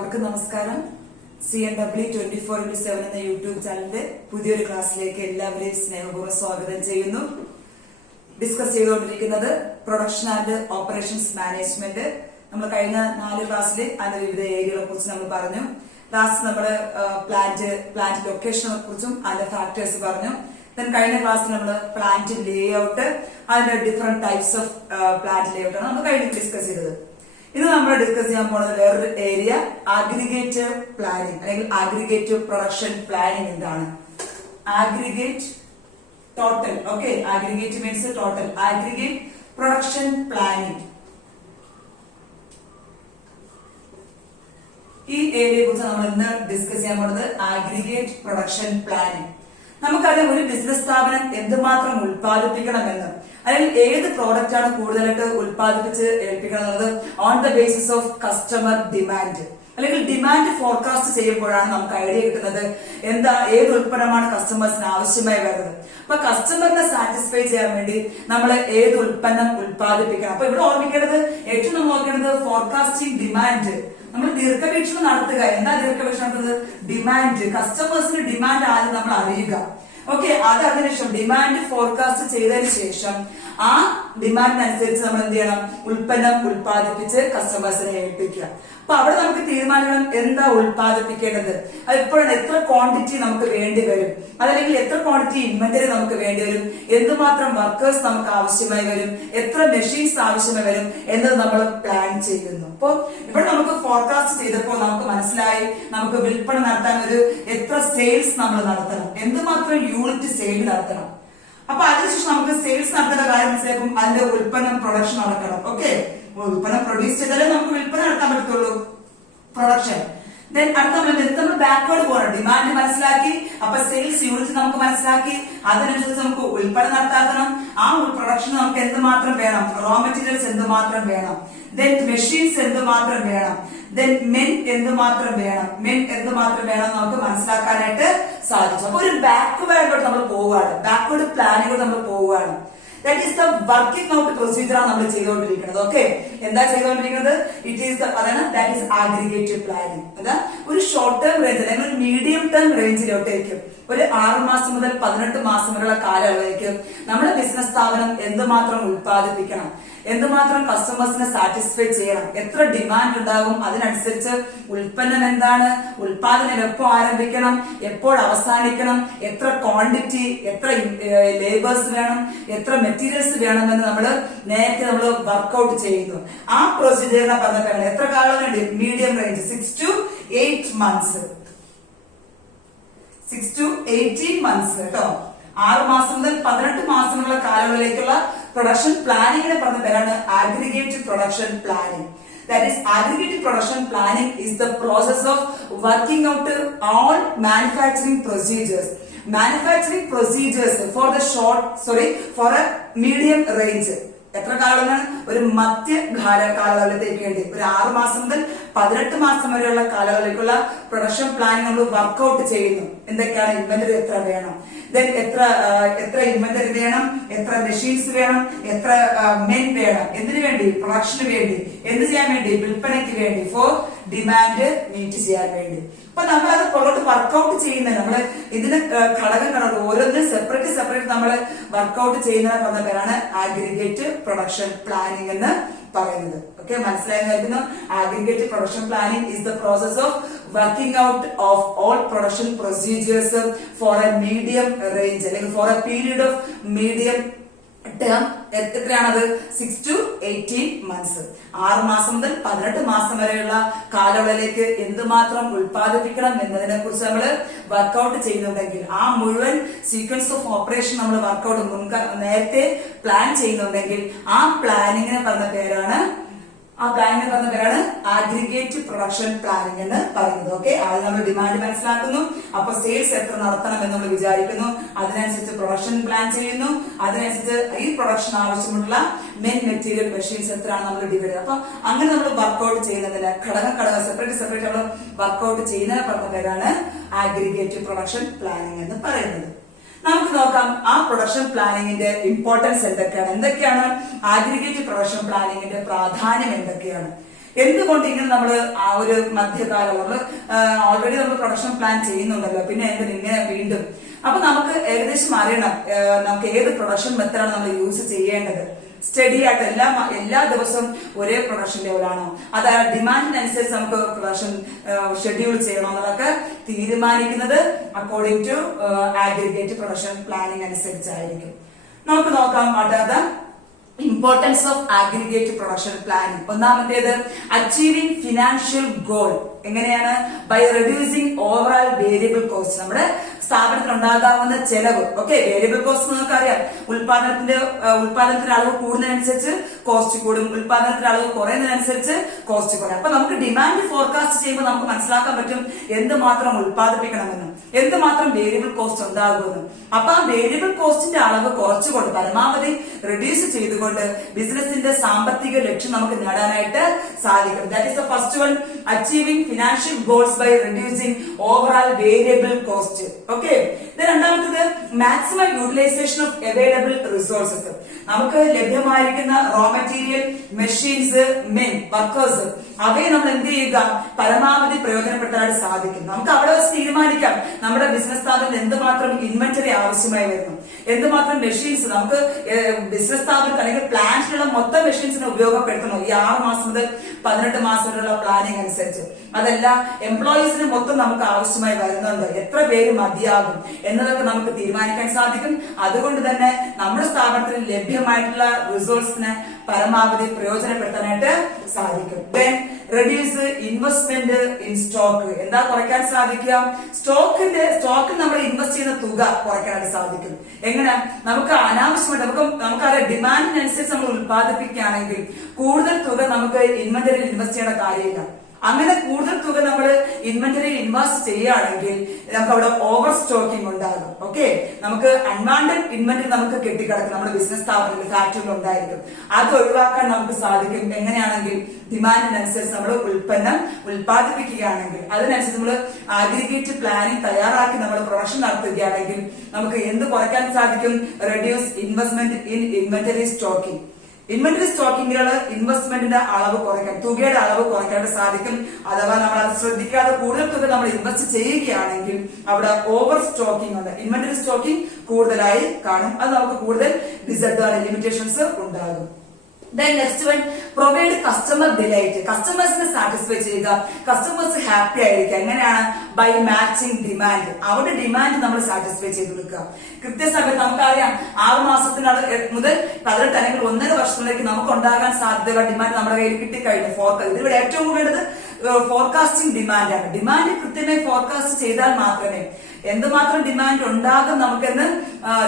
എല്ലാവർക്കും നമസ്കാരം. CNW24/7 എന്ന യൂട്യൂബ് ചാനലിന്റെ പുതിയൊരു ക്ലാസ്സിലേക്ക് എല്ലാവരെയും സ്നേഹപൂർവ്വം സ്വാഗതം ചെയ്യുന്നു. ഡിസ്കസ് ചെയ്തുകൊണ്ടിരിക്കുന്നത് പ്രൊഡക്ഷൻ ആൻഡ് ഓപ്പറേഷൻസ് മാനേജ്മെന്റ്. നമ്മൾ കഴിഞ്ഞ 4 ക്ലാസ്സിൽ അതിന്റെ വിവിധ ഏരിയകളെ കുറിച്ച് നമ്മൾ പറഞ്ഞു. ലാസ്റ്റ് നമ്മള് പ്ലാന്റ് ലൊക്കേഷനെ കുറിച്ചും അതിന്റെ ഫാക്ടേഴ്സ് പറഞ്ഞു. കഴിഞ്ഞ ക്ലാസ്സിൽ നമ്മൾ പ്ലാന്റ് ലേ ഔട്ട്, അതിന്റെ different types of plant Leh out ആണ് നമ്മൾ കഴിഞ്ഞ് ഡിസ്കസ് ചെയ്തത്. ഇന്ന് നമ്മൾ ഡിസ്കസ് ചെയ്യാൻ പോകുന്നത് വേറൊരു ഏരിയ, അഗ്രിഗേറ്റ് പ്ലാനിങ് അല്ലെങ്കിൽ അഗ്രിഗേറ്റ് പ്രൊഡക്ഷൻ പ്ലാനിങ്. എന്താണ് aggregate total? Okay, aggregate means total. Aggregate production planning, ഈ ഏരിയയെ കുറിച്ച് നമ്മൾ ഇന്ന് ഡിസ്കസ് ചെയ്യാൻ പോകുന്നത് അഗ്രിഗേറ്റ് പ്രൊഡക്ഷൻ പ്ലാനിങ്. നമുക്കറിയാം ഒരു ബിസിനസ് സ്ഥാപനം എന്തുമാത്രം ഉത്പാദിപ്പിക്കണമെന്ന്, അല്ലെങ്കിൽ ഏത് പ്രോഡക്റ്റ് ആണ് കൂടുതലായിട്ട് ഉത്പാദിപ്പിച്ച് ഏൽപ്പിക്കണം എന്നുള്ളത് on the basis of customer demand, അല്ലെങ്കിൽ ഡിമാൻഡ് ഫോർകാസ്റ്റ് ചെയ്യുമ്പോഴാണ് നമുക്ക് ഐഡിയ കിട്ടുന്നത് ഏത് ഉൽപ്പന്നമാണ് കസ്റ്റമേഴ്സിന് ആവശ്യമായി വരുന്നത്. അപ്പൊ കസ്റ്റമറിനെ സാറ്റിസ്ഫൈ ചെയ്യാൻ വേണ്ടി നമ്മൾ ഏത് ഉൽപ്പന്നം ഉത്പാദിപ്പിക്കണം. അപ്പൊ ഇവിടെ ഓർമ്മിക്കേണ്ടത്, ഏറ്റവും നമ്മൾ നോക്കേണ്ടത് ഫോർകാസ്റ്റിംഗ് ഡിമാൻഡ്. നമ്മൾ ദീർഘവീക്ഷണം നടത്തുക. എന്താ ദീർഘവീക്ഷണം നടത്തുന്നത്? ഡിമാൻഡ്, കസ്റ്റമേഴ്സിന് ഡിമാൻഡ് ആദ്യം നമ്മൾ അറിയുക. ഓക്കെ, അത് അതിനുശേഷം ഡിമാൻഡ് ഫോർകാസ്റ്റ് ചെയ്തതിനു ശേഷം ആ ഡിമാൻഡിനനുസരിച്ച് നമ്മൾ എന്ത് ചെയ്യണം? ഉൽപ്പന്നം ഉത്പാദിപ്പിച്ച് കസ്റ്റമേഴ്സിനെ ഏൽപ്പിക്കുക. അപ്പൊ അവിടെ നമുക്ക് തീരുമാനിക്കണം എന്താ ഉത്പാദിപ്പിക്കേണ്ടത്, അത് ഇപ്പോഴാണ് എത്ര ക്വാണ്ടിറ്റി നമുക്ക് വേണ്ടി വരും, അതല്ലെങ്കിൽ എത്ര ക്വാണ്ടിറ്റി ഇൻവെന്ററി നമുക്ക് വേണ്ടി വരും, എന്തുമാത്രം വർക്കേഴ്സ് നമുക്ക് ആവശ്യമായി വരും, എത്ര മെഷീൻസ് ആവശ്യമായി വരും എന്നത് നമ്മൾ പ്ലാൻ ചെയ്യുന്നു. അപ്പൊ ഇവിടെ നമുക്ക് ഫോർകാസ്റ്റ് ചെയ്തപ്പോൾ നമുക്ക് മനസ്സിലായി നമുക്ക് വിൽപ്പന നടത്താൻ എത്ര സെയിൽസ് നമ്മൾ നടത്തണം, എന്തുമാത്രം യൂണിറ്റ് സെയിൽ നടത്തണം. അപ്പൊ അതിനുശേഷം നമുക്ക് സെയിൽസ് നടത്തേണ്ട കാര്യം മനസ്സിലാക്കും, അതിന്റെ ഉൽപ്പന്നം പ്രൊഡക്ഷൻ നടക്കണം. ഓക്കെ, ഉൽപ്പന്നം പ്രൊഡ്യൂസ് ചെയ്താലേ നമുക്ക് വിൽപ്പന നടത്താൻ പറ്റത്തുള്ളൂ, പ്രൊഡക്ഷൻ. ദെൻ അടുത്ത നമ്മൾ ബാക്ക്വേർഡ് പോകണം. ഡിമാൻഡ് മനസ്സിലാക്കി, അപ്പൊ സെയിൽസ് യൂണിറ്റ് നമുക്ക് മനസ്സിലാക്കി, അതിനനുസരിച്ച് നമുക്ക് ഉൽപ്പന്നം നടത്താത്തണം. ആ പ്രൊഡക്ഷൻ നമുക്ക് എന്തുമാത്രം വേണം, റോ മെറ്റീരിയൽസ് എന്തുമാത്രം വേണം, ദെൻ മെഷീൻസ് എന്തുമാത്രം വേണം, ദെൻ മെൻ എന്തുമാത്രം വേണം, നമുക്ക് മനസ്സിലാക്കാനായിട്ട് സാധിച്ചു. അപ്പൊ ഒരു ബാക്ക്വേർഡോട്ട് നമ്മൾ പോവുകയാണ്, ബാക്ക്വേർഡ് പ്ലാനിങ്ങോട്ട് നമ്മൾ പോവുകയാണ്. That is the working out procedure ആണ് നമ്മൾ ചെയ്തുകൊണ്ടിരിക്കുന്നത്. ഓക്കെ, എന്താ ചെയ്തുകൊണ്ടിരിക്കുന്നത്? It is that is aggregative planning. അതാ ഒരു ഷോർട്ട് ടേം റേഞ്ച് അല്ലെങ്കിൽ ഒരു മീഡിയം ടേം റേഞ്ചിലോട്ടേക്ക്, ഒരു 6 മാസം മുതൽ 18 മാസം വരെയുള്ള കാലയളവിലേക്ക് നമ്മുടെ ബിസിനസ് സ്ഥാപനം എന്തുമാത്രം ഉത്പാദിപ്പിക്കണം, എന്തുമാത്രം കസ്റ്റമേഴ്സിനെ സാറ്റിസ്ഫൈ ചെയ്യണം, എത്ര ഡിമാൻഡ് ഉണ്ടാകും, അതിനനുസരിച്ച് ഉൽപ്പന്നം എന്താണ്, ഉൽപാദനം എപ്പോൾ ആരംഭിക്കണം, എപ്പോൾ അവസാനിക്കണം, എത്ര ക്വാണ്ടിറ്റി, എത്ര ലേബേഴ്സ് വേണം, എത്ര മെറ്റീരിയൽസ് വേണമെന്ന് നേരത്തെ നമ്മൾ വർക്ക്ഔട്ട് ചെയ്യുന്നു. ആ പ്രൊസീജിയറിനെ പറഞ്ഞ എത്ര കാലം വേണ്ടി? Medium range 6 to 8 months, 6 to 18 months കേട്ടോ. 6 മാസം മുതൽ 18 മാസമുള്ള കാലയളവിലേക്കുള്ള പ്രൊഡക്ഷൻ പ്ലാനിങ്ങിനെ പറഞ്ഞ പേരാണ് aggregate production planning. That is, aggregate production planning is the process of working out all manufacturing procedures for a medium range. എത്ര കാലമാണ്? ഒരു മധ്യ കാലയളവിലേക്ക് വേണ്ടി ഒരു 6 മാസം മുതൽ 18 മാസം വരെയുള്ള കാലയളവിലേക്കുള്ള പ്രൊഡക്ഷൻ പ്ലാനിങ് നമ്മൾ വർക്ക്ഔട്ട് ചെയ്യുന്നു. എന്തൊക്കെയാണ്? ഇൻവെന്ററി എത്ര വേണം, ദെൻ എത്ര ഇൻവെന്ററി വേണം, എത്ര മെഷീൻസ് വേണം, എത്ര മെൻ വേണം, എന്തിനു വേണ്ടി? പ്രൊഡക്ഷന് വേണ്ടി. എന്ത് ചെയ്യാൻ വേണ്ടി? വിൽപ്പനയ്ക്ക് വേണ്ടി, ഫോർ ഡിമാൻഡ് മീറ്റ് ചെയ്യാൻ വേണ്ടി. അപ്പൊ നമ്മൾ അത് പുറത്ത് വർക്ക്ഔട്ട് ചെയ്യുന്നത്, നമ്മള് ഇതിന് ഘടകങ്ങളുണ്ട്, ഓരോന്നിനും സെപ്പറേറ്റ് നമ്മൾ വർക്ക്ഔട്ട് ചെയ്യുന്നതിനെ പറഞ്ഞ പേരാണ് അഗ്രിഗേറ്റ് പ്രൊഡക്ഷൻ പ്ലാനിങ് എന്ന് പറയുന്നത്. ഓക്കെ, മനസ്സിലായി നൽകുന്നു. Aggregate production planning is the process of working out of all production procedures for a medium range, അല്ലെങ്കിൽ for a period of medium term. എത്രയാണത്? 6 to 18 months. 6 മാസം മുതൽ 18 മാസം വരെയുള്ള കാലയളവിലേക്ക് എന്തുമാത്രം ഉത്പാദിപ്പിക്കണം എന്നതിനെ കുറിച്ച് നമ്മൾ വർക്ക്ഔട്ട് ചെയ്യുന്നുണ്ടെങ്കിൽ, ആ മുഴുവൻ സീക്വൻസ് ഓഫ് ഓപ്പറേഷൻ നമ്മൾ വർക്ക്ഔട്ട് നേരത്തെ പ്ലാൻ ചെയ്യുന്നുണ്ടെങ്കിൽ ആ പ്ലാനിങ്ങിനെ പറഞ്ഞ പേരാണ് അഗ്രിഗേറ്റ് പ്രൊഡക്ഷൻ പ്ലാനിങ് എന്ന് പറയുന്നത്. ഓക്കെ, അത് നമ്മൾ ഡിമാൻഡ് മനസ്സിലാക്കുന്നു, അപ്പൊ സെയിൽസ് എത്ര നടത്തണം എന്ന് നമ്മൾ വിചാരിക്കുന്നു, അതിനനുസരിച്ച് പ്രൊഡക്ഷൻ പ്ലാൻ ചെയ്യുന്നു, അതിനനുസരിച്ച് ഈ പ്രൊഡക്ഷൻ ആവശ്യമുള്ള മെൻ, മെറ്റീരിയൽ, മെഷീൻസ് എത്രയാണ് നമ്മൾ ഡിവൈഡ് ചെയ്യുന്നത്. അപ്പൊ അങ്ങനെ നമ്മൾ വർക്ക്ഔട്ട് ചെയ്യുന്നതിന് ഘടകം സെപ്പറേറ്റ് നമ്മൾ വർക്ക്ഔട്ട് ചെയ്യുന്നതിനെ പറഞ്ഞ പേരാണ് അഗ്രിഗേറ്റ് പ്രൊഡക്ഷൻ പ്ലാനിങ് എന്ന് പറയുന്നത്. നമുക്ക് നോക്കാം ആ പ്രൊഡക്ഷൻ പ്ലാനിങ്ങിന്റെ ഇമ്പോർട്ടൻസ് എന്തൊക്കെയാണ്, എന്തൊക്കെയാണ് അഗ്രിഗേറ്റ് പ്രൊഡക്ഷൻ പ്ലാനിങ്ങിന്റെ പ്രാധാന്യം എന്തൊക്കെയാണ്. എന്തുകൊണ്ട് ഇങ്ങനെ നമ്മൾ ആ ഒരു മധ്യകാലം നമ്മൾ ഓൾറെഡി നമ്മൾ പ്രൊഡക്ഷൻ പ്ലാൻ ചെയ്യുന്നുണ്ടല്ലോ, പിന്നെ എന്തിന് ഇങ്ങനെ വീണ്ടും? അപ്പൊ നമുക്ക് ഏകദേശം അറിയണം നമുക്ക് ഏത് പ്രൊഡക്ഷൻ മെത്തഡാണ് നമ്മൾ യൂസ് ചെയ്യേണ്ടത്. സ്റ്റഡി ആയിട്ട് എല്ലാ ദിവസവും ഒരേ പ്രൊഡക്ഷൻ ലെവലാണോ, അത് ഡിമാൻഡിനനുസരിച്ച് നമുക്ക് പ്രൊഡക്ഷൻ ഷെഡ്യൂൾ ചെയ്യണോ എന്നതൊക്കെ തീരുമാനിക്കുന്നത് according to aggregate production planning അനുസരിച്ചായിരിക്കും. നമുക്ക് നോക്കാം what are the importance of aggregate production planning. ഒന്നാമത്തേത് അച്ചീവിംഗ് ഫിനാൻഷ്യൽ ഗോൾ. എങ്ങനെയാണ്? By reducing overall variable cost. നമ്മുടെ സ്ഥാപനത്തിൽ ഉണ്ടാകാവുന്ന ചെലവ്. ഓക്കെ, വേരിയബിൾ കോസ്റ്റ് നമുക്കറിയാം. ഉൽപാദനത്തിന്റെ അളവ് കൂടുന്നതിനനുസരിച്ച് കോസ്റ്റ് കൂടും, ഉൽപാദനത്തിന്റെ അളവ് കുറയുന്നതിനനുസരിച്ച് കോസ്റ്റ് കുറയും. അപ്പൊ നമുക്ക് ഡിമാൻഡ് ഫോർകാസ്റ്റ് ചെയ്യുമ്പോൾ നമുക്ക് മനസ്സിലാക്കാൻ പറ്റും എന്തുമാത്രം ഉൽപ്പാദിപ്പിക്കണമെന്നും എന്തുമാത്രം വേരിയബിൾ കോസ്റ്റ് ഉണ്ടാകുമെന്നും. അപ്പൊ ആ വേരിയബിൾ കോസ്റ്റിന്റെ അളവ് കുറച്ചുകൊണ്ട് പരമാവധി റെഡ്യൂസ് ചെയ്തുകൊണ്ട് ബിസിനസിന്റെ സാമ്പത്തിക ലക്ഷ്യം നമുക്ക് നേടാനായിട്ട് സാധിക്കും. That is the first one, achieving financial goals by reducing overall variable cost. Okay, രണ്ടാമത്തത് maximum utilisation of available resources. നമുക്ക് ലഭ്യമായിരിക്കുന്ന raw material, machines, men, workers അവയെ നമ്മൾ എന്ത് ചെയ്യുക? പരമാവധി പ്രയോജനപ്പെടുത്താനായിട്ട് സാധിക്കും. നമുക്ക് അവിടെ വെച്ച് തീരുമാനിക്കാം നമ്മുടെ ബിസിനസ് സ്ഥാപനത്തിൽ എന്തുമാത്രം ഇൻവെന്ററി ആവശ്യമായി വരുന്നു, എന്തുമാത്രം മെഷീൻസ് നമുക്ക് ബിസിനസ് സ്ഥാപനത്തിൽ അല്ലെങ്കിൽ പ്ലാന്റിലുള്ള മൊത്തം മെഷീൻസിനെ ഉപയോഗപ്പെടുത്തണോ ഈ 6 മാസം മുതൽ 18 മാസം വരെയുള്ള പ്ലാനിംഗ് അനുസരിച്ച്. അതല്ല, എംപ്ലോയീസിന് മൊത്തം നമുക്ക് ആവശ്യമായി വരുന്നുണ്ട്, എത്ര പേര് മതിയാകും എന്നതൊക്കെ നമുക്ക് തീരുമാനിക്കാൻ സാധിക്കും. അതുകൊണ്ട് തന്നെ നമ്മുടെ സ്ഥാപനത്തിൽ ലഭ്യമായിട്ടുള്ള റിസോഴ്സിനെ പരമാവധി പ്രയോജനപ്പെടുത്താനായിട്ട് സാധിക്കും. Then reduce investment in stock. എന്താ കുറയ്ക്കാൻ സാധിക്കുക? സ്റ്റോക്കിൽ നമ്മൾ ഇൻവെസ്റ്റ് ചെയ്യുന്ന തുക കുറയ്ക്കാനായിട്ട് സാധിക്കും. എങ്ങനെ? നമുക്ക് അനാവശ്യമായിട്ട് നമുക്കറിയാം ഡിമാൻഡിനനുസരിച്ച് നമ്മൾ ഉത്പാദിപ്പിക്കുകയാണെങ്കിൽ കൂടുതൽ തുക നമുക്ക് ഇൻവെന്ററിയിൽ ഇൻവെസ്റ്റ് ചെയ്യേണ്ട കാര്യമില്ല. അങ്ങനെ കൂടുതൽ തുക നമ്മൾ ഇൻവെന്ററിയിൽ ഇൻവെസ്റ്റ് ചെയ്യുകയാണെങ്കിൽ നമുക്ക് അവിടെ ഓവർ സ്റ്റോക്കിംഗ് ഉണ്ടാകും. ഓക്കെ, നമുക്ക് അൺവാണ്ടഡ് ഇൻവെന്ററി നമുക്ക് കെട്ടിക്കിടക്കും നമ്മുടെ ബിസിനസ് സ്ഥാപനത്തിൽ, ഫാക്ടറിയിൽ ഉണ്ടായിരിക്കും. അത് ഒഴിവാക്കാൻ നമുക്ക് സാധിക്കും. എങ്ങനെയാണെങ്കിൽ ഡിമാൻഡിനനുസരിച്ച് നമ്മൾ ഉൽപ്പന്നം ഉൽപ്പാദിപ്പിക്കുകയാണെങ്കിൽ അതിനനുസരിച്ച് നമ്മൾ ആഗ്രിഗേറ്റ് പ്ലാനിംഗ് തയ്യാറാക്കി നമ്മൾ പ്രൊഡക്ഷൻ നടത്തുകയാണെങ്കിൽ നമുക്ക് എന്ത് കുറയ്ക്കാൻ സാധിക്കും? Reduce investment in inventory stocking. Inventory സ്റ്റോക്കിംഗുകള് ഇൻവെസ്റ്റ്മെന്റിന്റെ അളവ് കുറയ്ക്കാൻ, തുകയുടെ അളവ് കുറയ്ക്കാനായിട്ട് സാധിക്കും. അഥവാ നമ്മൾ അത് ശ്രദ്ധിക്കാതെ കൂടുതൽ തുക നമ്മൾ ഇൻവെസ്റ്റ് ചെയ്യുകയാണെങ്കിൽ അവിടെ ഓവർ സ്റ്റോക്കിംഗ് ഉണ്ട്, ഇൻവെന്ററി സ്റ്റോക്കിംഗ് കൂടുതലായി കാണും. അത് നമുക്ക് കൂടുതൽ ഡിസഡ്വാൻറ്റേജ് ലിമിറ്റേഷൻസ് ഉണ്ടാകും. Then next one, provide customer delight. കസ്റ്റമേഴ്സിനെ സാറ്റിസ്ഫൈ ചെയ്യുക, കസ്റ്റമേഴ്സ് ഹാപ്പി ആയിരിക്കുക. എങ്ങനെയാണ്? By matching demand. അവരുടെ ഡിമാൻഡ് നമ്മൾ സാറ്റിസ്ഫൈ ചെയ്ത് കൊടുക്കുക. കൃത്യസമയത്ത് നമുക്കറിയാം 6 മാസത്തിനകത്ത് മുതൽ 18 അല്ലെങ്കിൽ 1.5 വർഷത്തിലേക്ക് നമുക്ക് ഉണ്ടാകാൻ സാധ്യതയുള്ള ഡിമാൻഡ് നമ്മുടെ കയ്യിൽ കിട്ടിക്കഴിഞ്ഞു. ഇതിലൂടെ ഏറ്റവും കൂടുതൽ ഫോർകാസ്റ്റിംഗ് ഡിമാൻഡാണ്. ഡിമാൻഡ് കൃത്യമായി ഫോർകാസ്റ്റ് ചെയ്താൽ മാത്രമേ എന്തുമാത്രം ഡിമാൻഡ് ഉണ്ടാകും നമുക്കെന്ന്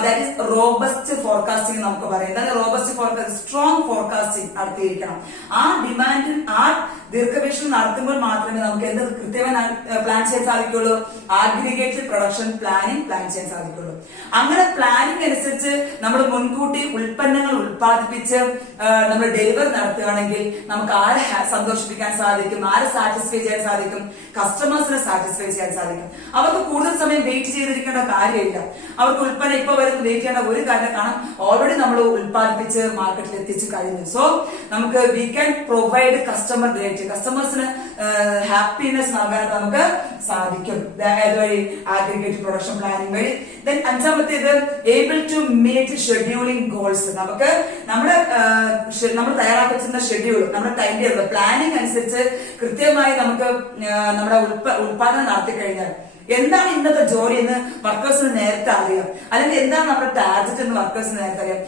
ദാറ്റ് ഈസ് റോബസ്റ്റ് ഫോർകാസ്റ്റിംഗ് നമുക്ക് പറയാം. എന്താണ് റോബസ്റ്റ് ഫോർകാസ്റ്റ്? സ്ട്രോങ് ഫോർകാസ്റ്റിംഗ് നടത്തിയിരിക്കണം. ആ ഡിമാൻഡ് ആ ദീർഘവീക്ഷണം നടത്തുമ്പോൾ മാത്രമേ നമുക്ക് എന്ത് കൃത്യമായി പ്ലാൻ ചെയ്യാൻ സാധിക്കുള്ളൂ? ആഗ്രിഗേറ്റഡ് പ്രൊഡക്ഷൻ പ്ലാനിംഗ് പ്ലാൻ ചെയ്യാൻ സാധിക്കുള്ളൂ. അങ്ങനെ പ്ലാനിംഗ് അനുസരിച്ച് നമ്മൾ മുൻകൂട്ടി ഉൽപ്പന്നങ്ങൾ ഉൽപ്പാദിപ്പിച്ച് നമ്മൾ ഡെലിവറി നടത്തുകയാണെങ്കിൽ നമുക്ക് ആരെ സന്തോഷിപ്പിക്കാൻ സാധിക്കും? ആരെ സാറ്റിസ്ഫൈ ചെയ്യാൻ സാധിക്കും? കസ്റ്റമേഴ്സിനെ സാറ്റിസ്ഫൈ ചെയ്യാൻ സാധിക്കും. അവർക്ക് കൂടുതൽ സമയം വെയിറ്റ് ചെയ്തിരിക്കേണ്ട കാര്യമില്ല. അവർക്ക് ഉൽപ്പന്നം ഇപ്പൊ വരുന്ന വെയിറ്റ് ചെയ്യേണ്ട ഒരു കാര്യം, കാരണം ഓൾറെഡി നമ്മൾ ഉൽപ്പാദിപ്പിച്ച് മാർക്കറ്റിൽ എത്തിച്ചു കഴിഞ്ഞു. സോ നമുക്ക് we can provide customer date, കസ്റ്റമേഴ്സിന് ഹാപ്പിനെസ് നൽകാനായിട്ട് നമുക്ക് സാധിക്കും വഴി ആഗ്രിഗേറ്റ് പ്രൊഡക്ഷൻ പ്ലാനിംഗ് വഴി. ദെൻ അഞ്ചാമത്തേത് able to meet scheduling goals. നമുക്ക് നമ്മൾ തയ്യാറാക്കി വെച്ചിരുന്ന ഷെഡ്യൂൾ, നമ്മുടെ ടൈം ടേബിൾ പ്ലാനിംഗ് അനുസരിച്ച് കൃത്യമായി നമുക്ക് നമ്മുടെ ഉൽപാദനം നടത്തി കഴിഞ്ഞാൽ എന്താണ് ഇന്നത്തെ ജോലി എന്ന് വർക്കേഴ്സിന് നേരത്തെ അറിയാം, അല്ലെങ്കിൽ എന്താണ് നമ്മുടെ ടാർഗറ്റ് എന്ന് വർക്കേഴ്സിന് നേരത്തെ അറിയാം.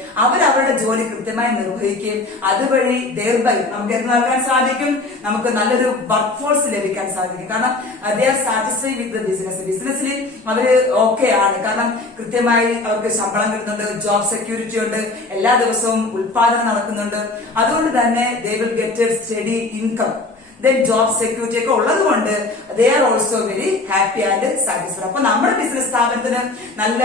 അവരുടെ ജോലി കൃത്യമായി നിർവഹിക്കുകയും അതുവഴി ദയർബൈ നമുക്ക് എന്ത് നൽകാൻ സാധിക്കും? നമുക്ക് നല്ലൊരു വർക്ക് ഫോഴ്സ് ലഭിക്കാൻ സാധിക്കും. കാരണം they are satisfy with the ബിസിനസ്സിൽ അവര് ഓക്കെ ആണ്. കാരണം കൃത്യമായി അവർക്ക് ശമ്പളം കിട്ടുന്നുണ്ട്, ജോബ് സെക്യൂരിറ്റി ഉണ്ട്, എല്ലാ ദിവസവും ഉൽപാദനം നടക്കുന്നുണ്ട്. അതുകൊണ്ട് തന്നെ they will get A study income. Then job security ഒക്കെ ഉള്ളത് കൊണ്ട് they are also very happy and satisfied. അപ്പൊ നമ്മുടെ ബിസിനസ് സ്ഥാപനത്തിന് നല്ല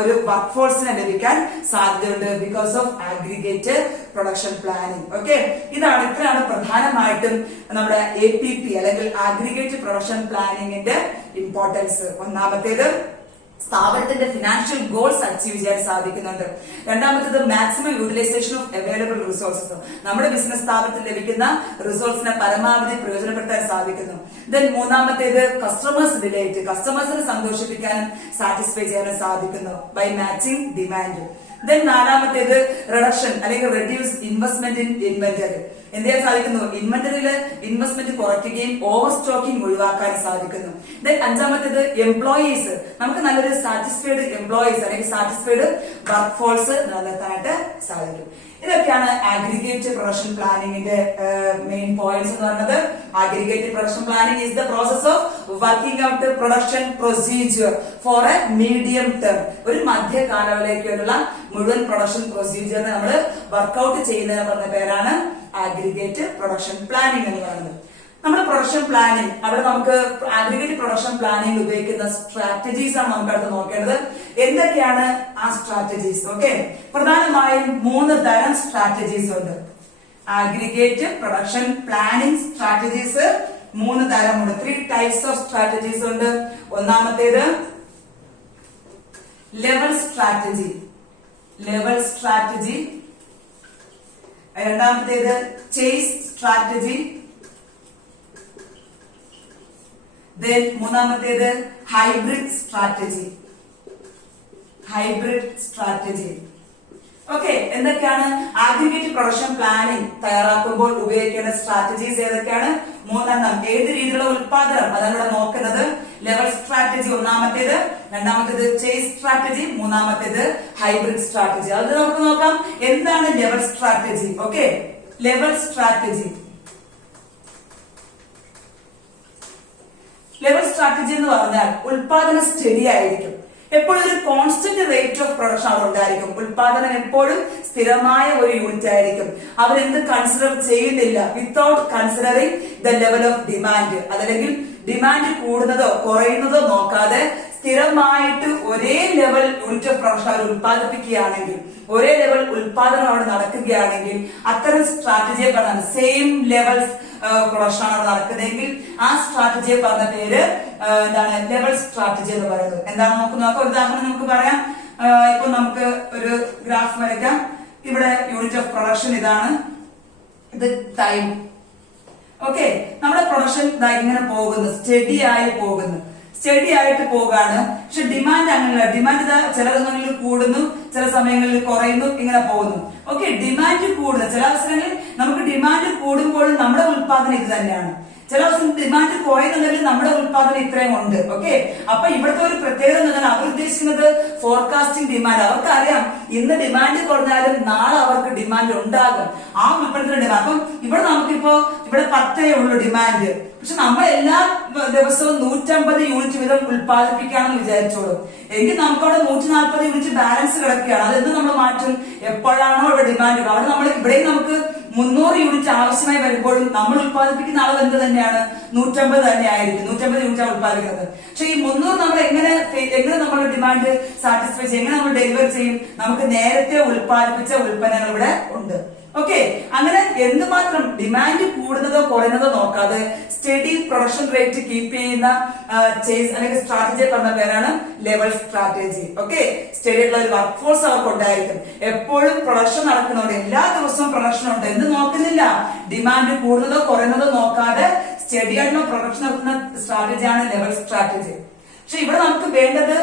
ഒരു വർക്ക് ഫോഴ്സിനെ ലഭിക്കാൻ സാധ്യതയുണ്ട് because of aggregate production planning. Okay, ഇത്രയാണ് പ്രധാനമായിട്ടും നമ്മുടെ APP അല്ലെങ്കിൽ ആഗ്രിഗേറ്റ് പ്രൊഡക്ഷൻ പ്ലാനിങ്ങിന്റെ ഇമ്പോർട്ടൻസ്. ഒന്നാമത്തേത് സ്ഥാപനത്തിന്റെ ഫിനാൻഷ്യൽ ഗോൾസ് അച്ചീവ് ചെയ്യാൻ സാധിക്കുന്നുണ്ട്. രണ്ടാമത്തേത് maximum utilisation of available resources. നമ്മുടെ ബിസിനസ് സ്ഥാപനത്തിൽ ലഭിക്കുന്ന റിസോഴ്സിനെ പരമാവധി പ്രയോജനപ്പെടുത്താൻ സാധിക്കുന്നു. ദെൻ മൂന്നാമത്തേത് കസ്റ്റമേഴ്സ് ഡിലൈറ്റ്. കസ്റ്റമേഴ്സിനെ സന്തോഷിപ്പിക്കാനും സാറ്റിസ്ഫൈ ചെയ്യാനും സാധിക്കുന്നു ബൈ മാച്ചിങ് ഡിമാൻഡ്. ദെൻ നാലാമത്തേത് റിഡക്ഷൻ അല്ലെങ്കിൽ റെഡ്യൂസ് ഇൻവെസ്റ്റ്മെന്റ് ഇൻ ഇൻവെന്ററി. എന്ത് ചെയ്യാൻ സാധിക്കുന്നു? ഇൻവെന്ററിയിൽ ഇൻവെസ്റ്റ്മെന്റ് കുറയ്ക്കുകയും ഓവർ സ്റ്റോക്കിംഗ് ഒഴിവാക്കാൻ സാധിക്കുന്നു. ദെൻ അഞ്ചാമത്തേത് എംപ്ലോയീസ്. നമുക്ക് നല്ലൊരു സാറ്റിസ്ഫൈഡ് എംപ്ലോയീസ് അല്ലെങ്കിൽ സാറ്റിസ്ഫൈഡ് വർക്ക് ഫോഴ്സ് നിലനിർത്താനായിട്ട് സാധിക്കും. ഇതൊക്കെയാണ് അഗ്രിഗേറ്റ് പ്രൊഡക്ഷൻ പ്ലാനിങ്ങിന്റെ മെയിൻ പോയിന്റ്സ് എന്ന് പറയുന്നത്. Aggregate production planning is the process of working out production procedure for a medium term. ഒരു മധ്യ കാലയളവിലേക്കുള്ള മുഴുവൻ പ്രൊഡക്ഷൻ പ്രൊസീജിയറിനെ നമ്മൾ വർക്ക്ഔട്ട് ചെയ്യുന്നതിന് പറഞ്ഞ പേരാണ് അഗ്രിഗേറ്റ് പ്രൊഡക്ഷൻ പ്ലാനിങ് എന്ന് പറയുന്നത്. നമ്മുടെ പ്രൊഡക്ഷൻ പ്ലാനിങ് അവിടെ നമുക്ക് അഗ്രിഗേറ്റ് പ്രൊഡക്ഷൻ പ്ലാനിങ് ഉപയോഗിക്കുന്ന സ്ട്രാറ്റജീസ് ആണ് നമുക്ക് അടുത്ത് നോക്കേണ്ടത്. എന്തൊക്കെയാണ് ആ സ്ട്രാറ്റജീസ്? ഓക്കെ, പ്രധാനമായും 3 തരം സ്ട്രാറ്റജീസ് ഉണ്ട്. Aggregate production planning strategies 3 തരമുണ്ട്. 3 types of strategies ഉണ്ട്. ഒന്നാമത്തേത് ലെവൽ സ്ട്രാറ്റജി. Level strategy. രണ്ടാമത്തേത് ചേസ് സ്ട്രാറ്റജി. മൂന്നാമത്തേത് hybrid strategy. Hybrid strategy. Okay, എന്തൊക്കെയാണ് അഗ്രിഗേറ്റ് പ്രൊഡക്ഷൻ പ്ലാനിങ് തയ്യാറാക്കുമ്പോൾ ഉപയോഗിക്കേണ്ട സ്ട്രാറ്റജീസ്? ഏതൊക്കെയാണ്? 3 ഏത് രീതിയിലുള്ള ഉൽപാദനം അതാണ് ഇവിടെ നോക്കുന്നത്. ലെവൽ സ്ട്രാറ്റജി ഒന്നാമത്തേത്, രണ്ടാമത്തേത് ചേസ് സ്ട്രാറ്റജി, മൂന്നാമത്തേത് ഹൈബ്രിഡ് സ്ട്രാറ്റജി. അത് നമുക്ക് നോക്കാം. എന്താണ് level strategy? Okay, level strategy. Level strategy എന്ന് പറഞ്ഞാൽ ഉൽപാദനം സ്റ്റഡി ആയിരിക്കും. എപ്പോഴും ഒരു കോൺസ്റ്റന്റ് റേറ്റ് ഓഫ് പ്രൊഡക്ഷൻ അവിടെ ഉണ്ടായിരിക്കും. ഉൽപാദനം എപ്പോഴും സ്ഥിരമായ ഒരു യൂണിറ്റ് ആയിരിക്കും. അവരെന്ത് കൺസിഡർ ചെയ്യുന്നില്ല without considering the level of demand. അതല്ലെങ്കിൽ ഡിമാൻഡ് കൂടുന്നതോ കുറയുന്നതോ നോക്കാതെ സ്ഥിരമായിട്ട് ഒരേ ലെവൽ യൂണിറ്റ് ഓഫ് പ്രൊഡക്ഷൻ അവർ ഉൽപ്പാദിപ്പിക്കുകയാണെങ്കിൽ, ഒരേ ലെവൽ ഉൽപാദനം അവിടെ നടക്കുകയാണെങ്കിൽ അത്തരം സ്ട്രാറ്റജിയെ പറഞ്ഞാൽ സെയിം ലെവൽ പ്രൊഡക്ഷൻ ആണ് അവിടെ നടക്കുന്നതെങ്കിൽ ആ സ്ട്രാറ്റജിയെ പറഞ്ഞ പേര് എന്താണ്? ലെവൽ സ്ട്രാറ്റജി എന്ന് പറയുന്നത്. എന്താണ് നമുക്ക് നോക്കാം. ഒരു ഉദാഹരണം നമുക്ക് പറയാം. ഇപ്പൊ നമുക്ക് ഒരു ഗ്രാഫ് വരയ്ക്കാം. ഇവിടെ യൂണിറ്റ് ഓഫ് പ്രൊഡക്ഷൻ ഇതാണ്, ഇത് ടൈം. ഓക്കെ, നമ്മുടെ പ്രൊഡക്ഷൻ ഇങ്ങനെ പോകുന്നു, സ്റ്റഡി ആയി പോകുന്നു, സ്റ്റഡി ആയിട്ട് പോകാണ്. പക്ഷെ ഡിമാൻഡ് അങ്ങനെയല്ല. ഡിമാൻഡ് ചില സമയങ്ങളിൽ കൂടുന്നു, ചില സമയങ്ങളിൽ കുറയുന്നു, ഇങ്ങനെ പോകുന്നു. ഓക്കെ, ഡിമാൻഡ് കൂടുന്നു. ചില അവസരങ്ങളിൽ നമുക്ക് ഡിമാൻഡ് കൂടുമ്പോഴും നമ്മുടെ ഉൽപാദനം ഇത് തന്നെയാണ്. ചില ദിവസം ഡിമാൻഡ് കുറയുന്നുണ്ടെങ്കിൽ നമ്മുടെ ഉൽപാദനം ഇത്രയും ഉണ്ട്. ഓക്കെ, അപ്പൊ ഇവിടുത്തെ ഒരു പ്രത്യേകത എന്ന് പറഞ്ഞാൽ അവർ ഉദ്ദേശിക്കുന്നത് ഫോർകാസ്റ്റിംഗ് ഡിമാൻഡ്. അവർക്കറിയാം ഇന്ന് ഡിമാൻഡ് കുറഞ്ഞാലും നാളെ അവർക്ക് ഡിമാൻഡ് ഉണ്ടാകും. ആ ഉൽപ്പന്നത്തിന്റെ ഡിമാൻഡ്. അപ്പം ഇവിടെ നമുക്കിപ്പോ ഇവിടെ 10 ഉള്ളൂ ഡിമാൻഡ്. പക്ഷെ നമ്മൾ എല്ലാ ദിവസവും 150 യൂണിറ്റ് വീതം ഉൽപ്പാദിപ്പിക്കാണെന്ന് വിചാരിച്ചോളൂ. എങ്കിൽ നമുക്ക് അവിടെ 140 യൂണിറ്റ് ബാലൻസ് കിടക്കുകയാണ്. അതെന്ത് നമ്മൾ മാറ്റും? എപ്പോഴാണോ ഇവിടെ ഡിമാൻഡ് അവിടെ നമ്മൾ ഇവിടെയും നമുക്ക് 300 യൂണിറ്റ് ആവശ്യമായി വരുമ്പോഴും നമ്മൾ ഉൽപ്പാദിപ്പിക്കുന്ന അളവ് എന്ത് തന്നെയാണ്? 150 തന്നെ ആയിരിക്കും. 150 യൂണിറ്റാണ് ഉൽപ്പാദിക്കുന്നത്. പക്ഷെ ഈ 300 നമ്മൾ എങ്ങനെ നമ്മൾ ഡിമാൻഡ് സാറ്റിസ്ഫൈ ചെയ്യും? എങ്ങനെ നമ്മൾ ഡെലിവർ ചെയ്യും? നമുക്ക് നേരത്തെ ഉൽപ്പാദിപ്പിച്ച ഉൽപ്പന്നങ്ങൾ ഇവിടെ ഉണ്ട്. ഓക്കെ, അങ്ങനെ എന്തുമാത്രം ഡിമാൻഡ് കൂടുന്നതോ കുറയുന്നതോ നോക്കാതെ സ്റ്റഡി പ്രൊഡക്ഷൻ റേറ്റ് കീപ്പ് ചെയ്യുന്ന ചേസ് അല്ലെങ്കിൽ സ്ട്രാറ്റജി പറഞ്ഞ പേരാണ് ലെവൽ സ്ട്രാറ്റജി. ഓക്കെ, സ്റ്റഡി ആയിട്ടുള്ള ഒരു വർക്ക് ഫോഴ്സ് അവർക്ക് ഉണ്ടായിരിക്കും. എപ്പോഴും പ്രൊഡക്ഷൻ നടക്കുന്നുണ്ട്, എല്ലാ ദിവസവും പ്രൊഡക്ഷൻ ഉണ്ട് എന്ന് നോക്കുന്നില്ല. ഡിമാൻഡ് കൂടുന്നതോ കുറയുന്നതോ നോക്കാതെ സ്റ്റഡി ആയിട്ടുള്ള പ്രൊഡക്ഷൻ നടത്തുന്ന സ്ട്രാറ്റജിയാണ് ലെവൽ സ്ട്രാറ്റജി. പക്ഷെ ഇവിടെ നമുക്ക് വേണ്ടത്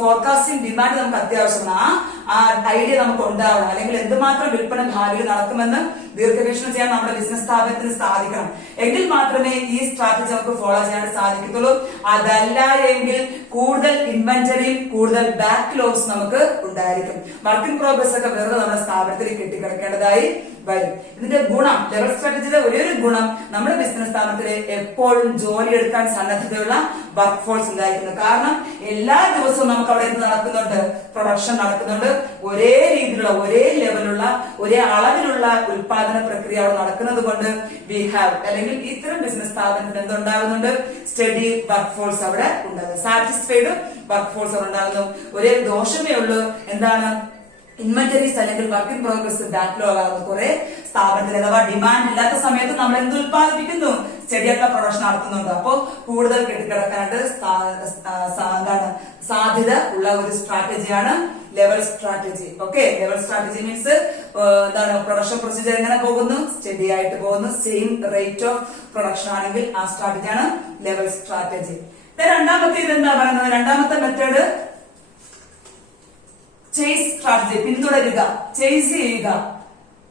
ഫോർകാസ്റ്റിംഗ് ഡിമാൻഡ് നമുക്ക് അത്യാവശ്യമാണ്. ആ ഐഡിയ നമുക്ക് ഉണ്ടാവണം. അല്ലെങ്കിൽ എന്തുമാത്രം വിൽപ്പന ഭാവിയിൽ നടക്കുമെന്ന് ദീർഘവീക്ഷണം ചെയ്യാൻ നമ്മുടെ ബിസിനസ് സ്ഥാപനത്തിന് സാധിക്കണം. എങ്കിൽ മാത്രമേ ഈ സ്ട്രാറ്റജി നമുക്ക് ഫോളോ ചെയ്യാൻ സാധിക്കത്തുള്ളൂ. അതല്ല എങ്കിൽ കൂടുതൽ ഇൻവെന്ററിയും കൂടുതൽ ബാക്ക്ലോഗ്സ് നമുക്ക് ഉണ്ടായിരിക്കും. വർക്ക് ഇൻ പ്രോഗ്രസ് ഒക്കെ വെറുതെ നമ്മുടെ സ്ഥാപനത്തിൽ കെട്ടിക്കിടക്കേണ്ടതായി വരും. ഇതിന്റെ ഗുണം, ലെവൽ സ്ട്രാറ്റജിയുടെ ഒരേ ഒരു ഗുണം, നമ്മുടെ ബിസിനസ് സ്ഥാപനത്തിൽ എപ്പോഴും ജോലി എടുക്കാൻ സന്നദ്ധതയുള്ള വർക്ക് ഫോഴ്സ് ഉണ്ടായിരിക്കുന്നു. കാരണം എല്ലാ ദിവസവും നമുക്ക് അവിടെ എന്ത് നടക്കുന്നുണ്ട്? പ്രൊഡക്ഷൻ നടക്കുന്നുണ്ട്. ഒരേ രീതിയിലുള്ള, ഒരേ ലെവലുള്ള, ഒരേ അളവിലുള്ള ഉൽപാദന പ്രക്രിയ അവിടെ നടക്കുന്നത് കൊണ്ട് വി ഹാവ്, അല്ലെങ്കിൽ ഇത്തരം ബിസിനസ് സ്ഥാപനത്തിന് എന്തുണ്ടാകുന്നുണ്ട്? സ്റ്റഡി വർക്ക് ഫോഴ്സ് അവിടെ ഉണ്ടാകുന്നു. സാറ്റിസ്ഫൈഡ് വർക്ക് ഫോഴ്സ് അവിടെ ഉണ്ടാകുന്നു. ഒരേ ദോഷമേ ഉള്ളൂ. എന്താണ്? ഇൻവെന്ററീസ് അല്ലെങ്കിൽ വർക്ക് ഇൻ പ്രോഗ്രസ് ബാക്ക്ലോഗ് ആകുന്നു. കുറെ സ്ഥാപനത്തിൽ അഥവാ ഡിമാൻഡ് ഇല്ലാത്ത സമയത്ത് നമ്മൾ എന്ത് ഉൽപ്പാദിപ്പിക്കുന്നു? സ്റ്റഡിയായിട്ടുള്ള പ്രൊഡക്ഷൻ നടത്തുന്നുണ്ട്. അപ്പോൾ കൂടുതൽ കെട്ടിക്കിടക്കാനായിട്ട് എന്താണ് സാധ്യത ഉള്ള ഒരു സ്ട്രാറ്റജിയാണ് level strategy. Okay, level strategy means എന്താണ് പ്രൊഡക്ഷൻ പ്രൊസീജിയർ എങ്ങനെ പോകുന്നു, സ്റ്റഡി ആയിട്ട് പോകുന്നു, സെയിം റേറ്റ് ഓഫ് പ്രൊഡക്ഷൻ ആണെങ്കിൽ ആ സ്ട്രാറ്റജിയാണ് ലെവൽ സ്ട്രാറ്റജി. രണ്ടാമത്തേത് എന്താ പറയുന്നത്, രണ്ടാമത്തെ മെത്തേഡ് ചേസ് സ്ട്രാറ്റജി, പിന്തുടരുക, ചേസ് ചെയ്യുക,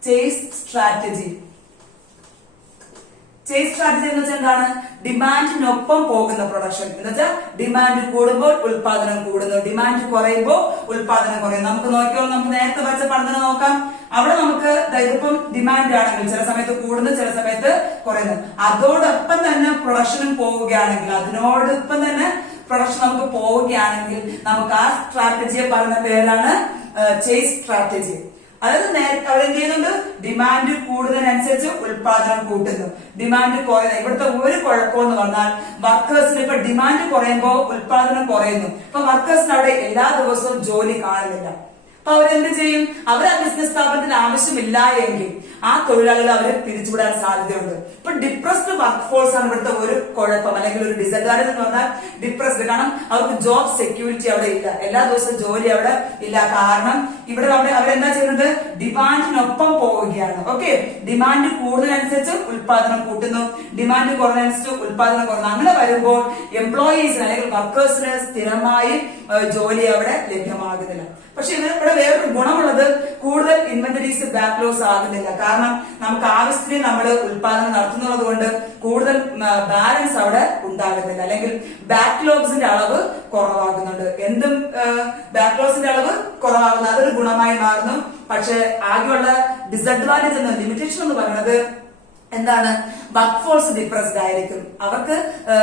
ചേസ് സ്ട്രാറ്റജി. ചേസ് സ്ട്രാറ്റജി എന്ന് വെച്ചാൽ എന്താണ്, ഡിമാൻഡിനൊപ്പം പോകുന്ന പ്രൊഡക്ഷൻ എന്ന് വെച്ചാൽ ഡിമാൻഡ് കൂടുമ്പോൾ ഉൽപാദനം കൂടുന്നു, ഡിമാൻഡ് കുറയുമ്പോൾ ഉൽപാദനം കുറയുന്നു. നമുക്ക് നോക്കിയോ, നമുക്ക് നേരത്തെ വരച്ച പഠനം നോക്കാം. അവിടെ നമുക്ക് ഇതിപ്പം ഡിമാൻഡ് ആണെങ്കിൽ ചില സമയത്ത് കൂടുന്നു, ചില സമയത്ത് കുറയുന്നു. അതോടൊപ്പം തന്നെ പ്രൊഡക്ഷനും പോവുകയാണെങ്കിൽ, അതിനോടൊപ്പം തന്നെ പ്രൊഡക്ഷൻ നമുക്ക് പോവുകയാണെങ്കിൽ നമുക്ക് ആ സ്ട്രാറ്റജിയെ പറയുന്ന പേരാണ് ചേസ് സ്ട്രാറ്റജി. അതായത് അവരെന്ത് ചെയ്യുന്നുണ്ട്, ഡിമാൻഡ് കൂടുന്നതിനനുസരിച്ച് ഉൽപാദനം കൂട്ടുന്നു, ഡിമാൻഡ് കുറയുന്നു. ഇവിടുത്തെ ഒരു കുഴപ്പമെന്ന് പറഞ്ഞാൽ വർക്കേഴ്സിന് ഇപ്പൊ ഡിമാൻഡ് കുറയുമ്പോൾ ഉൽപാദനം കുറയുന്നു. ഇപ്പൊ വർക്കേഴ്സിന് അവിടെ എല്ലാ ദിവസവും ജോലി കാണുന്നില്ല. അപ്പൊ അവരെന്ത് ചെയ്യും, അവർ ആ ബിസിനസ് സ്ഥാപനത്തിന് ആവശ്യമില്ല എങ്കിൽ ആ തൊഴിലാളികൾ അവരെ പിരിച്ചുവിടാൻ സാധ്യതയുണ്ട്. ഇപ്പൊ ഡിപ്രസ്ഡ് വർക്ക് ഫോഴ്സ് ആണ് ഇവിടുത്തെ ഒരു കുഴപ്പം അല്ലെങ്കിൽ ഒരു ഡിസഡ്വാൻറ്റേജ് എന്ന് പറഞ്ഞാൽ ഡിപ്രസ്ഡ്. കാരണം അവർക്ക് ജോബ് സെക്യൂരിറ്റി അവിടെ ഇല്ല, എല്ലാ ദിവസവും ജോലി അവിടെ ഇല്ല. കാരണം ഇവിടെ അവരെന്താ ചെയ്യുന്നത്, ഡിമാൻഡിനൊപ്പം പോവുകയാണ്. ഓക്കെ, ഡിമാൻഡ് കൂടുന്നതിനനുസരിച്ച് ഉൽപാദനം കൂട്ടുന്നു, ഡിമാൻഡ് കുറഞ്ഞതനുസരിച്ച് ഉൽപാദനം കുറയുന്നു. അങ്ങനെ വരുമ്പോൾ എംപ്ലോയീസിന് അല്ലെങ്കിൽ വർക്കേഴ്സിന് സ്ഥിരമായി ജോലി അവിടെ ലഭ്യമാകുന്നില്ല. പക്ഷെ ഇവിടെ വേറൊരു ഗുണമുള്ളത്, കൂടുതൽ ഇൻവെന്ററീസ് ബാക്ക്ലോഗ്സ് ആകുന്നില്ല. കാരണം നമുക്ക് ആവശ്യത്തിന് നമ്മൾ ഉൽപാദനം നടത്തുന്നത് കൊണ്ട് കൂടുതൽ ബാലൻസ് അവിടെ ഉണ്ടാകുന്നില്ല, അല്ലെങ്കിൽ ബാക്ക്ലോഗ്സിന്റെ അളവ് കുറവാകുന്നുണ്ട്. എന്തും ബാക്ക്ലോഗ്സിന്റെ അളവ് കുറവാകുന്നു, അതൊരു ഗുണമായി മാറുന്നു. പക്ഷെ ആകെയുള്ള ഡിസഡ്വാൻറ്റേജ് എന്ന ലിമിറ്റേഷൻ എന്ന് പറയുന്നത് എന്താണ്, വർക്ക് ഫോഴ്സ് ഡിപ്രസ്ഡ് ആയിരിക്കും. അവർക്ക്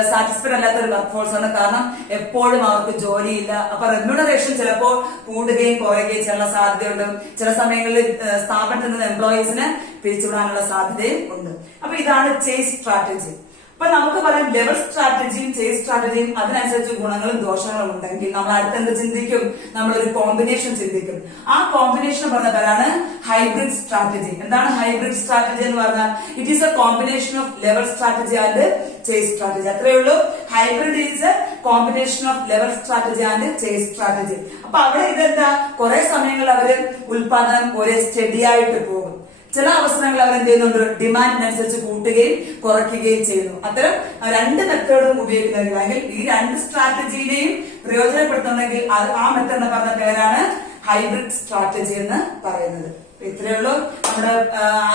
സാറ്റിസ്ഫൈഡ് അല്ലാത്ത ഒരു വർക്ക് ഫോഴ്സ് ആണ്. കാരണം എപ്പോഴും അവർക്ക് ജോലിയില്ല. അപ്പൊ റെമ്യൂണറേഷൻ ചിലപ്പോൾ കൂടുകയും കുറയുകയും ചെയ്യാനുള്ള സാധ്യതയുണ്ട്. ചില സമയങ്ങളിൽ സ്ഥാപനത്തിൽ നിന്ന് എംപ്ലോയീസിനെ പിരിച്ചുവിടാനുള്ള സാധ്യതയും ഉണ്ട്. അപ്പൊ ഇതാണ് ചേസ് സ്ട്രാറ്റജി. അപ്പൊ നമുക്ക് പറയാം ലെവൽ സ്ട്രാറ്റജിയും ചേസ് സ്ട്രാറ്റജിയും അതിനനുസരിച്ച് ഗുണങ്ങളും ദോഷങ്ങളും ഉണ്ടെങ്കിൽ നമ്മൾ അടുത്തെന്ത് ചിന്തിക്കും, നമ്മളൊരു കോമ്പിനേഷൻ ചിന്തിക്കും. ആ കോമ്പിനേഷൻ പറഞ്ഞ പേരാണ് ഹൈബ്രിഡ് സ്ട്രാറ്റജി. എന്താണ് ഹൈബ്രിഡ് സ്ട്രാറ്റജി എന്ന് പറഞ്ഞാൽ, it is A combination of level strategy and chase strategy. അത്രയേ ഉള്ളൂ. Hybrid is A combination of level strategy and chase strategy. അപ്പൊ അവിടെ ഇതെന്താ, കുറെ സമയങ്ങളിൽ അവര് ഉൽപാദനം ഒരേ സ്റ്റഡി ആയിട്ട് പോകും. ചില അവസരങ്ങൾ അവർ എന്ത് ചെയ്യുന്നുണ്ട്, ഡിമാൻഡിനനുസരിച്ച് കൂട്ടുകയും കുറയ്ക്കുകയും ചെയ്യുന്നു. അത്തരം രണ്ട് മെത്തേഡും ഉപയോഗിക്കുന്നെങ്കിൽ ഈ രണ്ട് സ്ട്രാറ്റജിയിലെയും പ്രയോജനപ്പെടുത്തുന്നെങ്കിൽ ആ മെത്തേഡ് പറഞ്ഞ പേരാണ് ഹൈബ്രിഡ് സ്ട്രാറ്റജി എന്ന് പറയുന്നത്. ഇത്രയേ ഉള്ളൂ. നമ്മുടെ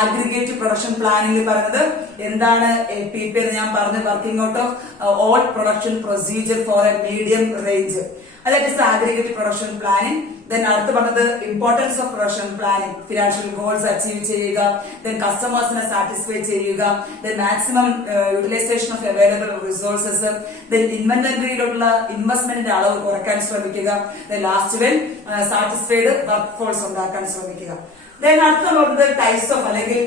അഗ്രിഗേറ്റ് പ്രൊഡക്ഷൻ പ്ലാനിംഗ് പറയുന്നത് എന്താണ് APP എന്ന് ഞാൻ പറഞ്ഞു, working out of all production procedure for a medium range. that is the aggregate production planning. Then അടുത്ത് പറഞ്ഞത് importance of production planning, financial goals achieve ചെയ്യുക, then customers നെ satisfy ചെയ്യുക, then maximum utilization of available resources, then inventoryയിലുള്ള ഇൻവെസ്റ്റ്മെന്റിന്റെ അളവ് കുറയ്ക്കാൻ ശ്രമിക്കുക, then last when satisfied workforce ഉണ്ടാക്കാൻ ശ്രമിക്കുക. Then അടുത്ത പറഞ്ഞത് ടൈപ്സ് ഓഫ് അല്ലെങ്കിൽ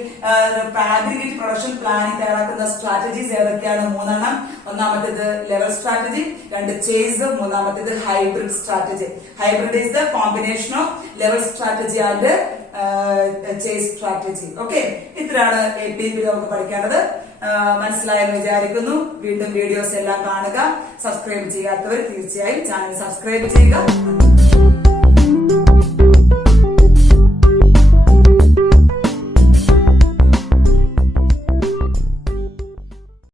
അഗ്രിഗേറ്റ് പ്രൊഡക്ഷൻ പ്ലാനിംഗ് തയ്യാറാക്കുന്ന സ്ട്രാറ്റജീസ് ഏതൊക്കെയാണ്? മൂന്നെണ്ണം. ഒന്നാമത്തേത് ലെവൽ സ്ട്രാറ്റജി, രണ്ട് ചേസ്, മൂന്നാമത്തേത് hybrid strategy. Hybrid is the combination of level strategy and chase strategy. Okay, ഇത്രയാണ് APP നമുക്ക് പഠിക്കേണ്ടത്. മനസ്സിലായെന്ന് വിചാരിക്കുന്നു. വീണ്ടും വീഡിയോസ് എല്ലാം കാണുക. സബ്സ്ക്രൈബ് ചെയ്യാത്തവർ തീർച്ചയായും ചാനൽ സബ്സ്ക്രൈബ് ചെയ്യുക.